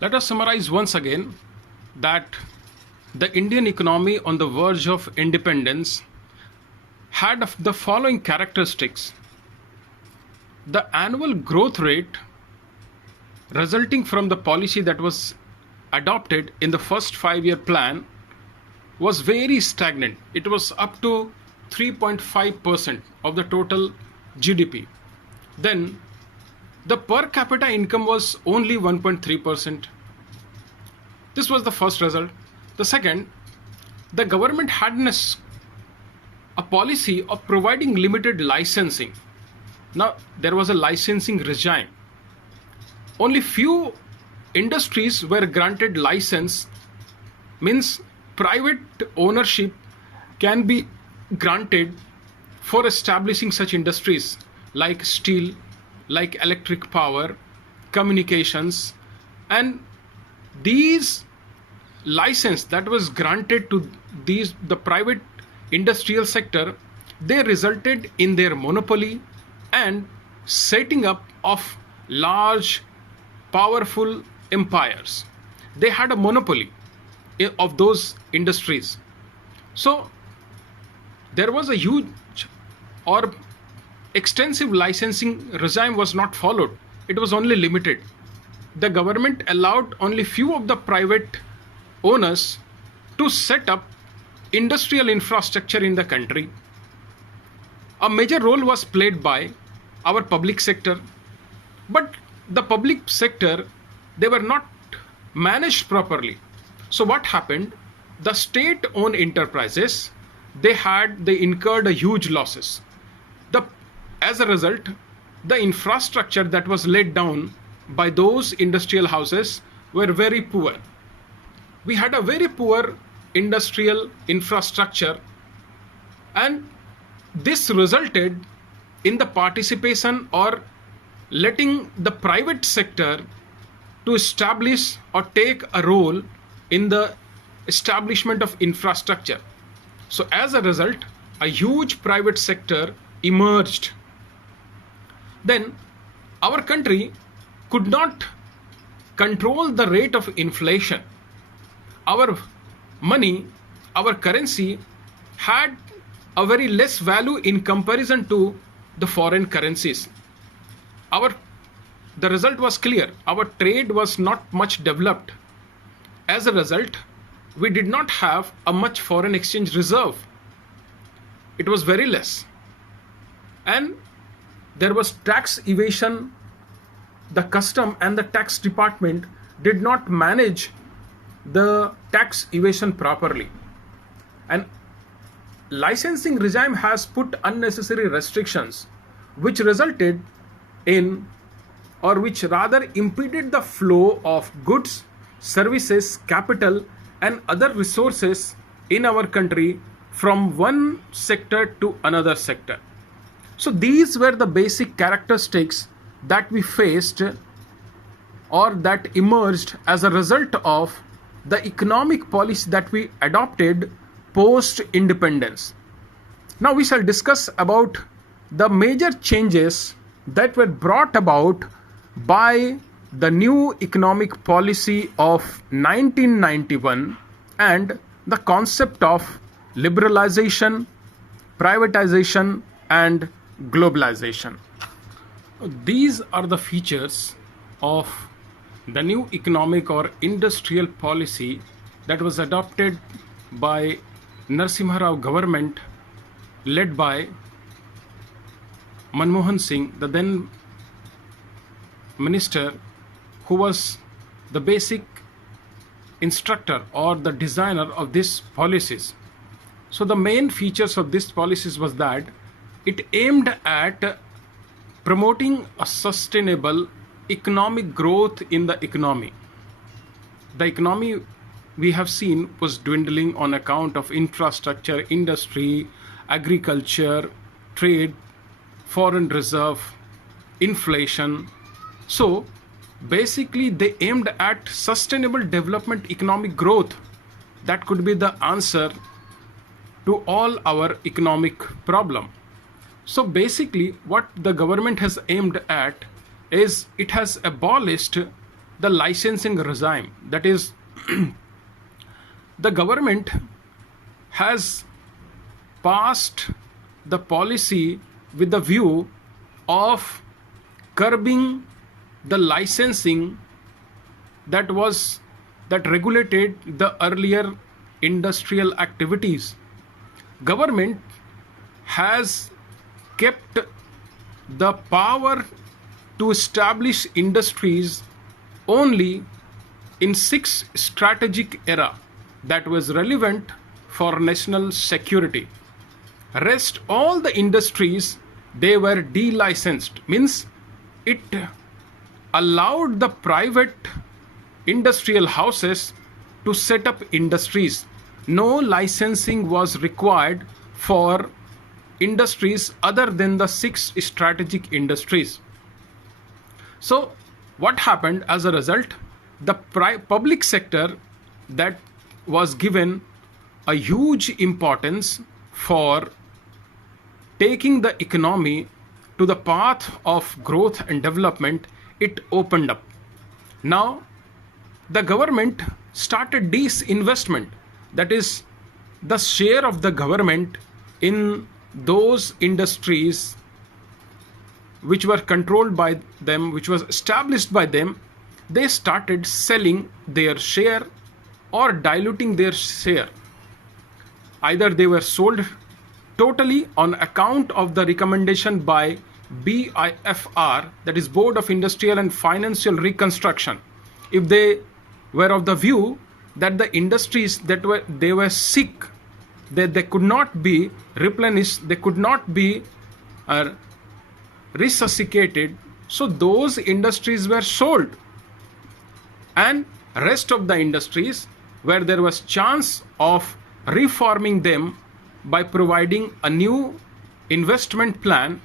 Let us summarize once again that the Indian economy on the verge of independence had the following characteristics. The annual growth rate resulting from the policy that was adopted in the first 5 year plan was very stagnant. It was up to 3.5% of the total GDP. Then the per capita income was only 1.3%. This was the first result. The second, the government had a policy of providing limited licensing. Now, there was a licensing regime. Only few industries were granted license, means private ownership can be granted for establishing such industries like steel, like electric power, communications, and these license that was granted to the private industrial sector, they resulted in their monopoly and setting up of large powerful empires. They had a monopoly of those industries. So there was a huge or extensive licensing regime was not followed. It was only limited. The government allowed only few of the private owners to set up industrial infrastructure in the country. A major role was played by our public sector, but the public sector, they were not managed properly. So what happened? The state owned enterprises, they incurred a huge losses. As a result, the infrastructure that was laid down by those industrial houses were very poor. We had a very poor industrial infrastructure, and this resulted in the participation or letting the private sector to establish or take a role in the establishment of infrastructure. So as a result, a huge private sector emerged. Then our country could not control the rate of inflation. Our money, our currency had a very less value in comparison to the foreign currencies. The result was clear. Our trade was not much developed. As a result, we did not have a much foreign exchange reserve. It was very less. And there was tax evasion. The custom and the tax department did not manage the tax evasion properly. And licensing regime has put unnecessary restrictions which resulted in, or which rather impeded the flow of goods, services, capital and other resources in our country from one sector to another sector. So these were the basic characteristics that we faced or that emerged as a result of the economic policy that we adopted post independence. Now we shall discuss about the major changes that were brought about by the new economic policy of 1991 and the concept of liberalization, privatization and globalization. These are the features of the new economic or industrial policy that was adopted by Narasimha Rao government led by Manmohan Singh, the then minister, who was the basic instructor or the designer of these policies. So the main features of these policies was that it aimed at promoting a sustainable economic growth in the economy. The economy, we have seen, was dwindling on account of infrastructure, industry, agriculture, trade, foreign reserve, inflation. So basically they aimed at sustainable development, economic growth. That could be the answer to all our economic problem. So basically what the government has aimed at is it has abolished the licensing regime. That is, the government has passed the policy with the view of curbing the licensing that regulated the earlier industrial activities. Government has kept the power to establish industries only in 6 strategic era that was relevant for national security. Rest all the industries, they were delicensed, means it allowed the private industrial houses to set up industries. No licensing was required for industries other than the 6 strategic industries. So what happened as a result? The public sector that was given a huge importance for taking the economy to the path of growth and development, it opened up. Now the government started disinvestment, that is, the share of the government in those industries which were controlled by them, which was established by them. They started selling their share or diluting their share. Either they were sold totally on account of the recommendation by BIFR, that is Board of Industrial and Financial Reconstruction. If they were of the view that the industries that they were sick, that they could not be replenished, they could not be resuscitated, so those industries were sold, and rest of the industries where there was chance of reforming them by providing a new investment plan,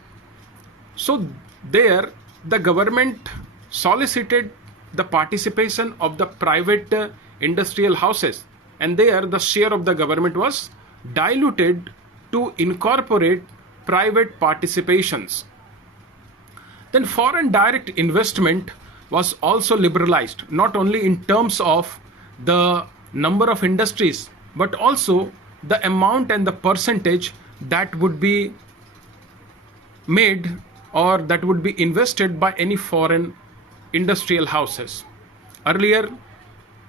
so there the government solicited the participation of the private industrial houses, and there the share of the government was diluted to incorporate private participations. Then foreign direct investment was also liberalized, not only in terms of the number of industries, but also the amount and the percentage that would be made or that would be invested by any foreign industrial houses. Earlier,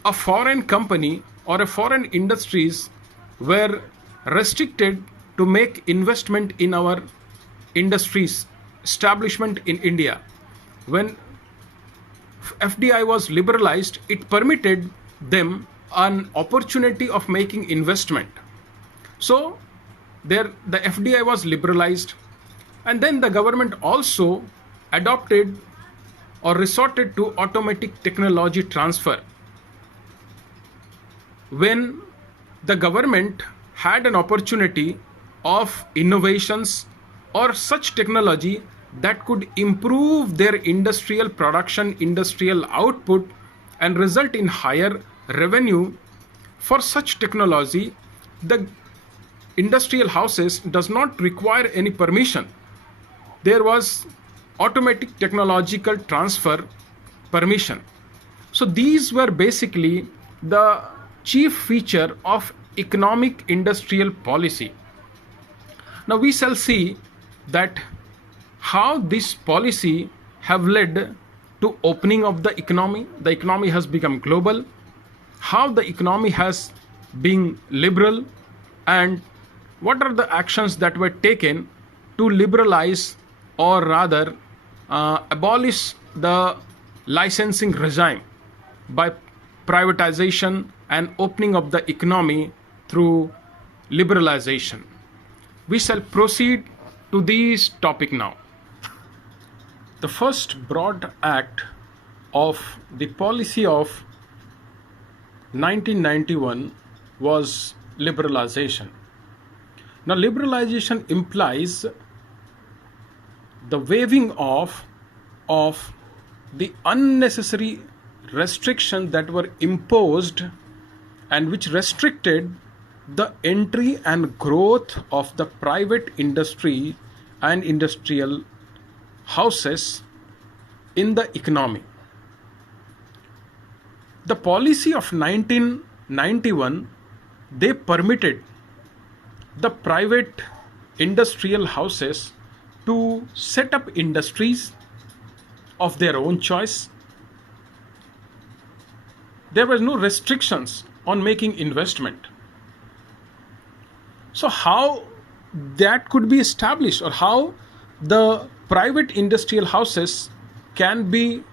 a foreign company or a foreign industries were restricted to make investment in our industries establishment in India. When FDI was liberalized, it permitted them an opportunity of making investment. So there the FDI was liberalized, and then the government also adopted or resorted to automatic technology transfer. When the government had an opportunity of innovations or such technology that could improve their industrial production, industrial output, and result in higher revenue, for such technology the industrial houses does not require any permission. There was automatic technological transfer permission. So these were basically the chief feature of economic industrial policy. Now we shall see that how this policy have led to opening of the economy has become global, how the economy has been liberal, and what are the actions that were taken to liberalize or rather abolish the licensing regime by privatization and opening of the economy through liberalization. We shall proceed to this topic now. The first broad act of the policy of 1991 was liberalization. Now, liberalization implies the waiving off of the unnecessary restrictions that were imposed and which restricted the entry and growth of the private industry and industrial houses in the economy. The policy of 1991, they permitted the private industrial houses to set up industries of their own choice. There were no restrictions on making investment. So how that could be established, or how the private industrial houses can be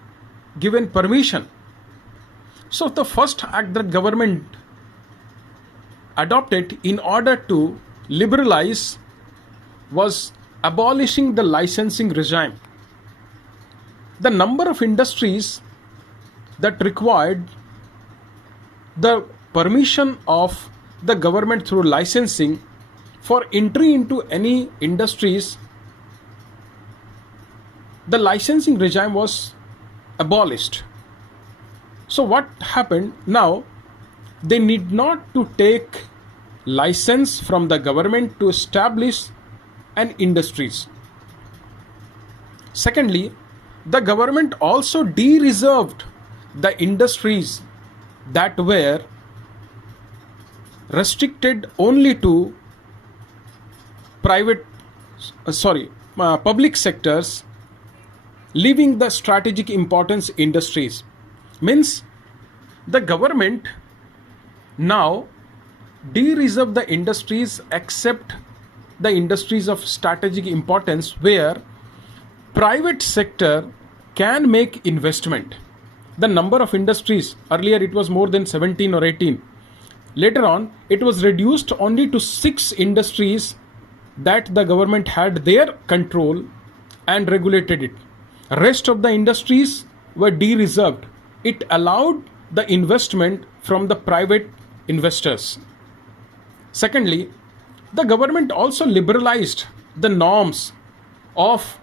given permission? So the first act that government adopted in order to liberalize was abolishing the licensing regime. The number of industries that required the permission of the government through licensing for entry into any industries, the licensing regime was abolished. So what happened now? They need not to take license from the government to establish an industries. Secondly, the government also de-reserved the industries that were restricted only to public sectors, leaving the strategic importance industries. Means the government now de-reserve the industries except the industries of strategic importance, where private sector can make investment. The number of industries, earlier it was more than 17 or 18. Later on, it was reduced only to 6 industries that the government had their control and regulated it. Rest of the industries were de-reserved. It allowed the investment from the private investors. Secondly, the government also liberalized the norms of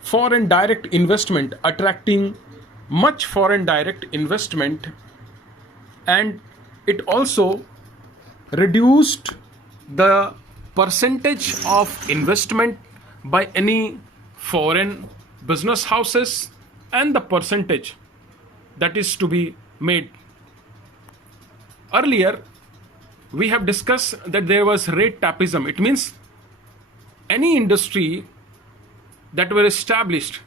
foreign direct investment, attracting much foreign direct investment, and it also reduced the percentage of investment by any foreign business houses and the percentage that is to be made. Earlier, we have discussed that there was rate tapism. It means any industry that were established,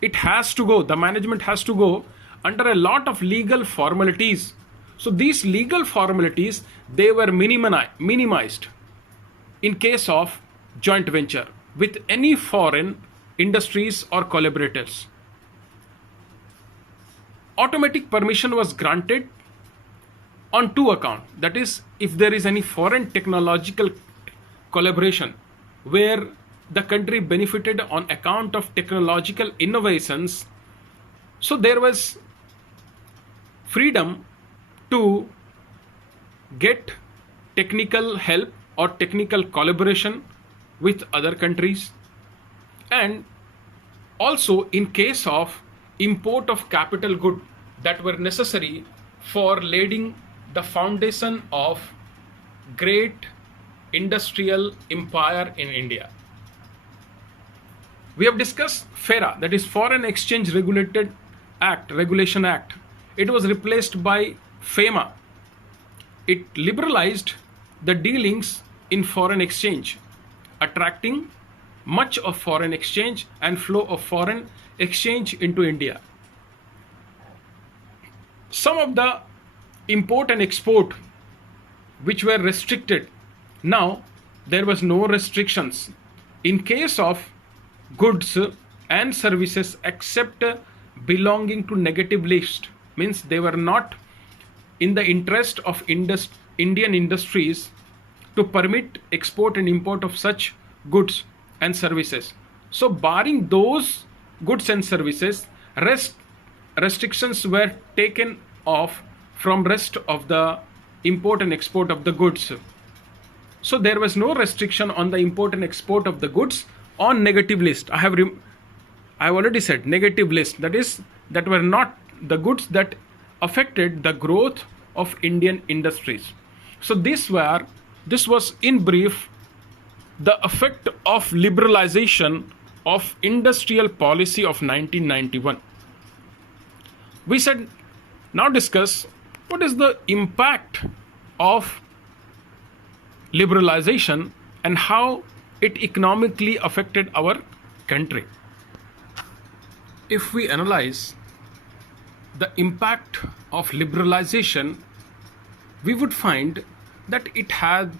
it has to go, the management has to go under a lot of legal formalities. So these legal formalities, they were minimized in case of joint venture with any foreign industries or collaborators. Automatic permission was granted on 2 accounts. That is, if there is any foreign technological collaboration where the country benefited on account of technological innovations, so there was freedom to get technical help or technical collaboration with other countries. And also in case of import of capital good that were necessary for laying the foundation of great industrial empire in India. We have discussed FERA, that is Foreign Exchange Regulation Act. It was replaced by FEMA. It liberalized the dealings in foreign exchange, attracting much of foreign exchange and flow of foreign exchange into India. Some of the import and export which were restricted, now there was no restrictions in case of goods and services except belonging to negative list, means they were not in the interest of Indian industries to permit export and import of such goods and services. So barring those goods and services, restrictions were taken off from rest of the import and export of the goods. So there was no restriction on the import and export of the goods on negative list. I have already said negative list, that is, that were not the goods that affected the growth of Indian industries. So this was in brief the effect of liberalization of industrial policy of 1991. We said Now discuss what is the impact of liberalization and how it economically affected our country. If we analyze the impact of liberalization, we would find that it had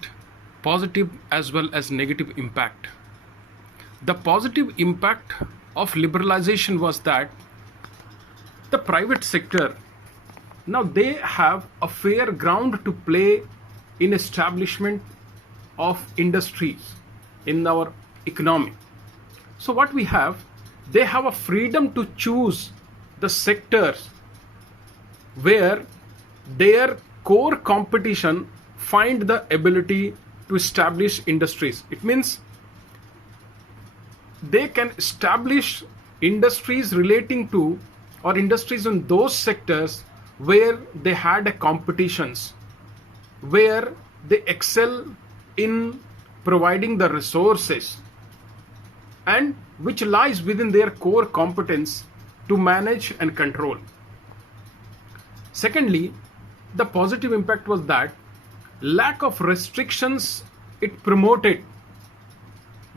positive as well as negative impact. The positive impact of liberalization was that the private sector, now they have a fair ground to play in establishment of industries in our economy. So what we have, they have a freedom to choose the sectors where their core competition find the ability to establish industries. It means they can establish industries relating to or industries in those sectors where they had a competitions, where they excel in providing the resources and which lies within their core competence to manage and control. Secondly, the positive impact was that lack of restrictions, it promoted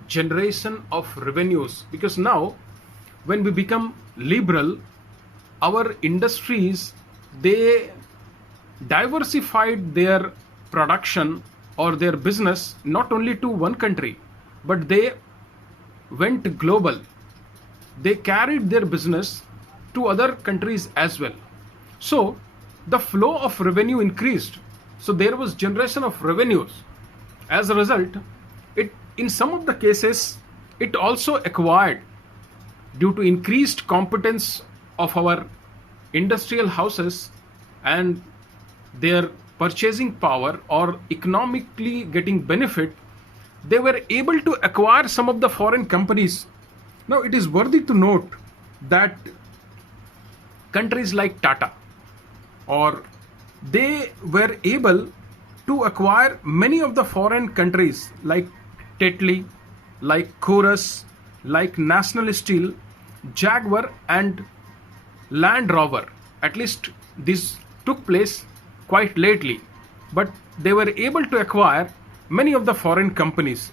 generation of revenues, because now when we become liberal, our industries, they diversified their production or their business not only to one country, but they went global. They carried their business to other countries as well. So the flow of revenue increased. So there was generation of revenues. As a result, it in some of the cases it also acquired, due to increased competence of our industrial houses and their purchasing power or economically getting benefit, they were able to acquire some of the foreign companies. Now it is worthy to note that countries like Tata, or they were able to acquire many of the foreign countries like Tetley, like Chorus, like National Steel, Jaguar and Land Rover. At least this took place quite lately, but they were able to acquire many of the foreign companies.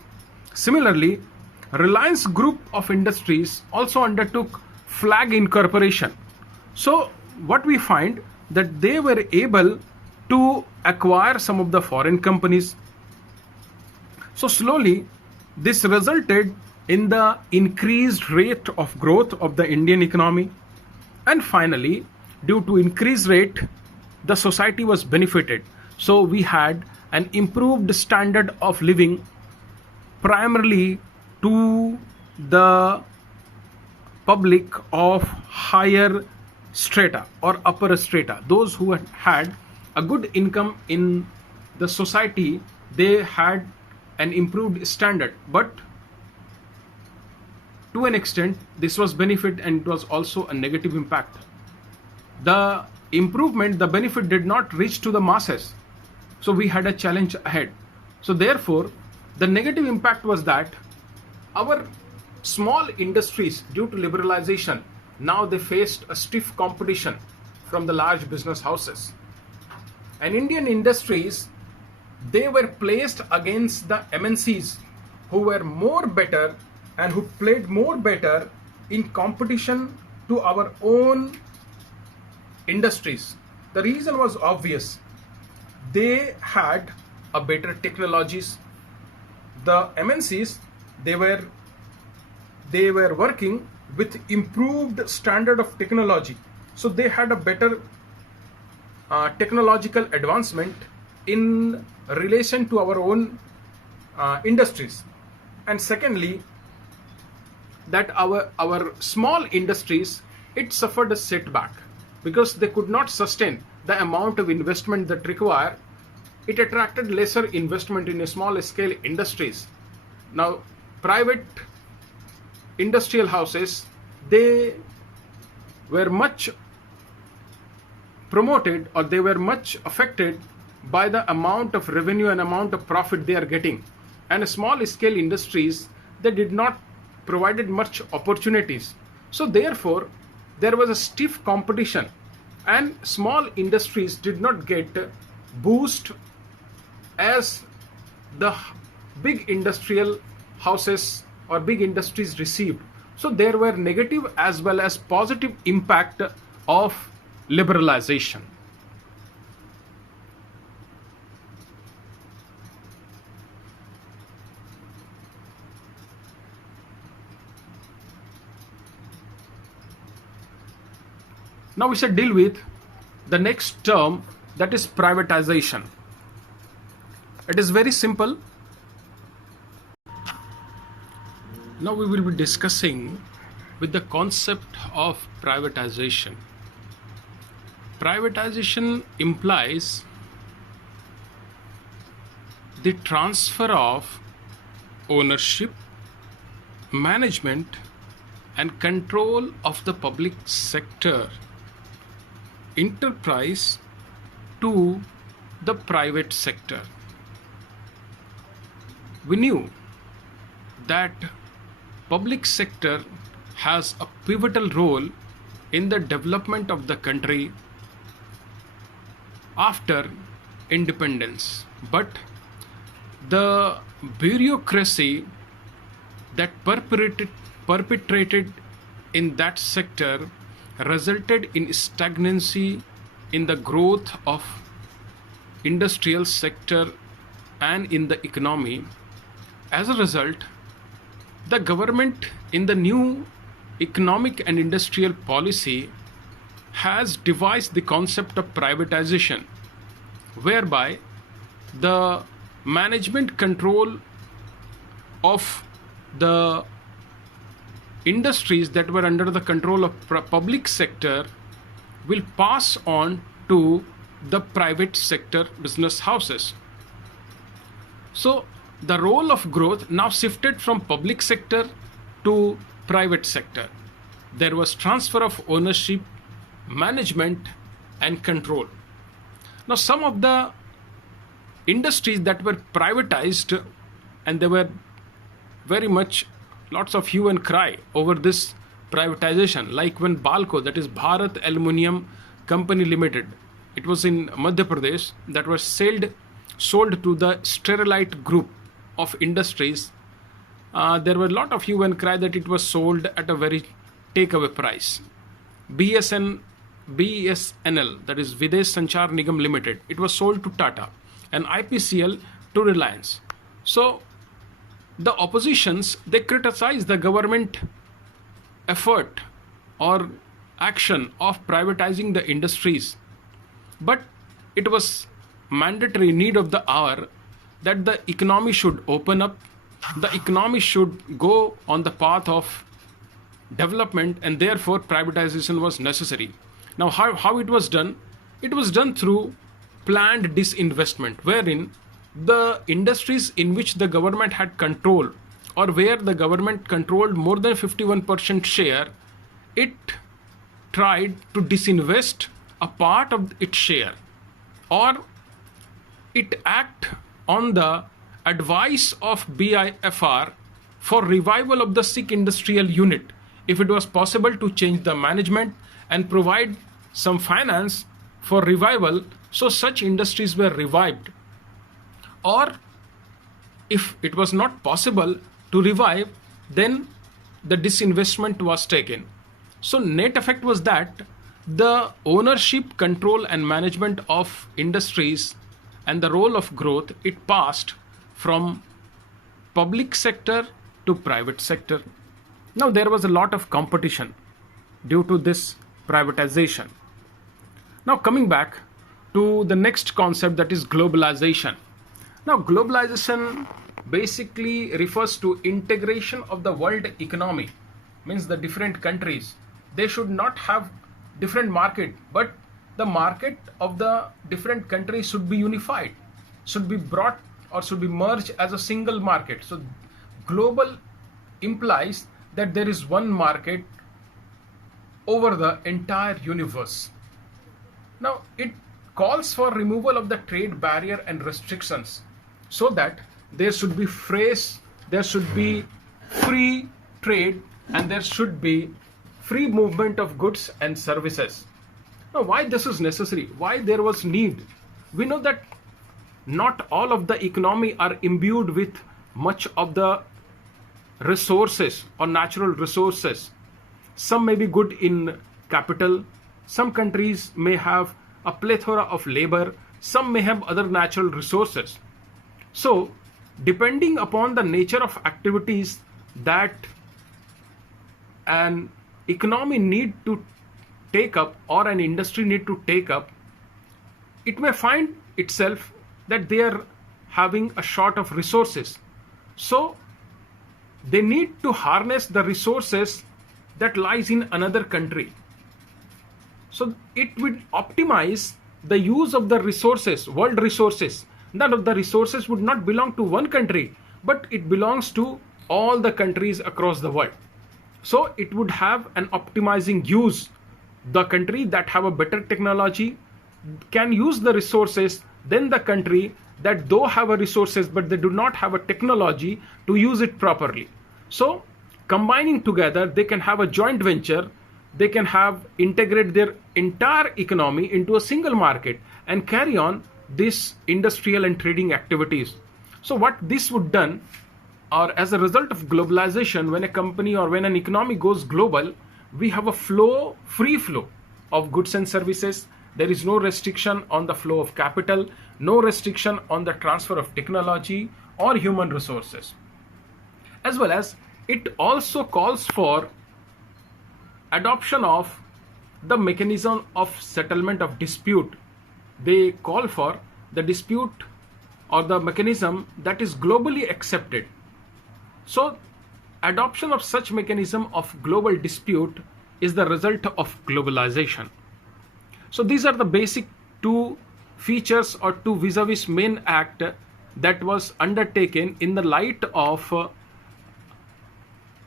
Similarly, Reliance Group of Industries also undertook flag incorporation. So what we find, that they were able to acquire some of the foreign companies. So slowly this resulted in the increased rate of growth of the Indian economy, and finally due to increased rate the society was benefited. So we had an improved standard of living, primarily to the public of higher strata or upper strata. Those who had a good income in the society, they had an improved standard, but to an extent this was benefit and it was also a negative impact. The improvement, the benefit did not reach to the masses, so we had a challenge ahead. So therefore the negative impact was that our small industries, due to liberalization, now they faced a stiff competition from the large business houses, and Indian industries, they were placed against the MNCs who were more better and who played more better in competition to our own industries. The reason was obvious. They had a better technologies. The MNCs, they were working with improved standard of technology, so they had a better technological advancement in relation to our own industries. And secondly, that our small industries, it suffered a setback because they could not sustain the amount of investment that required. It attracted lesser investment in a small scale industries. Now private industrial houses, they were much promoted, or they were much affected by the amount of revenue and amount of profit they are getting, and small scale industries, they did not provided much opportunities. So therefore there was a stiff competition and small industries did not get boost as the big industrial houses or big industries received. So there were negative as well as positive impact of liberalization. Now we shall deal with the next term, that is privatization. It is very simple. Now we will be discussing with the concept of privatization. Privatization implies the transfer of ownership, management, and control of the public sector enterprise to the private sector. We knew that public sector has a pivotal role in the development of the country after independence, but the bureaucracy that perpetrated in that sector resulted in stagnancy in the growth of industrial sector and in the economy. As a result, the government in the new economic and industrial policy has devised the concept of privatization, whereby the management control of the industries that were under the control of public sector will pass on to the private sector business houses. So the role of growth now shifted from public sector to private sector. There was transfer of ownership, management, and control. Now some of the industries that were privatized, and there were very much lots of hue and cry over this privatization, like when Balco, that is Bharat Aluminium Company Limited, it was in Madhya Pradesh, that was sold to the Sterlite Group of industries. There were a lot of hue and cry that it was sold at a very takeaway price. BSNL, that is Videsh Sanchar Nigam Limited, it was sold to Tata, and IPCL to Reliance. So the oppositions, they criticize the government effort or action of privatizing the industries, but it was mandatory need of the hour that the economy should open up, the economy should go on the path of development, and therefore privatization was necessary. Now how it was done? It was done through planned disinvestment, wherein the industries in which the government had control, or where the government controlled more than 51% share, it tried to disinvest a part of its share, or it act on the advice of BIFR for revival of the sick industrial unit, if it was possible to change the management and provide some finance for revival, so such industries were revived. Or if it was not possible to revive, then the disinvestment was taken. So net effect was that the ownership, control, and management of industries and the role of growth, it passed from public sector to private sector. Now there was a lot of competition due to this privatization. Now coming back to the next concept, that is globalization. Now globalization basically refers to integration of the world economy, means the different countries, they should not have different market, but the market of the different countries should be unified, should be brought or should be merged as a single market. So global implies that there is one market over the entire universe. Now it calls for removal of the trade barrier and restrictions, so that there should be free trade, and there should be free movement of goods and services. Now, why this is necessary? Why there was need? We know that not all of the economy are imbued with much of the resources or natural resources. Some may be good in capital, some countries may have a plethora of labor, some may have other natural resources. So, depending upon the nature of activities that an economy need to take up or an industry need to take up, it may find itself that they are having a short of resources. So they need to harness the resources that lies in another country. So it would optimize the use of the resources, world resources. None of the resources would not belong to one country, but it belongs to all the countries across the world. So it would have an optimizing use. The country that have a better technology can use the resources than the country that though have a resources but they do not have a technology to use it properly. So combining together, they can have a joint venture, they can have integrate their entire economy into a single market and carry on this industrial and trading activities. So what this would done, or as a result of globalization, when a company or when an economy goes global, we have a flow, free flow of goods and services. There is no restriction on the flow of capital, no restriction on the transfer of technology or human resources. As well as it also calls for adoption of the mechanism of settlement of dispute. They call for the dispute or the mechanism that is globally accepted. So adoption of such mechanism of global dispute is the result of globalization. So these are the basic two features or two vis-a-vis main act that was undertaken in the light of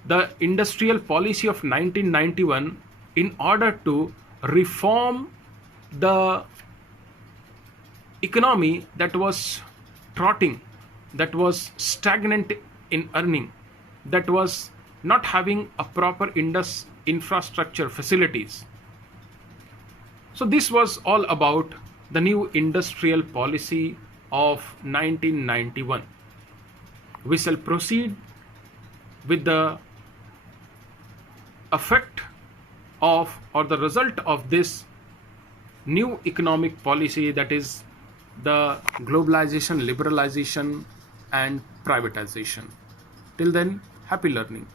the industrial policy of 1991 in order to reform the economy that was trotting, that was stagnant in earning, that was not having a proper infrastructure facilities. So this was all about the new industrial policy of 1991. We shall proceed with the effect of or the result of this new economic policy, that is the globalization, liberalization and privatization. Till then, happy learning.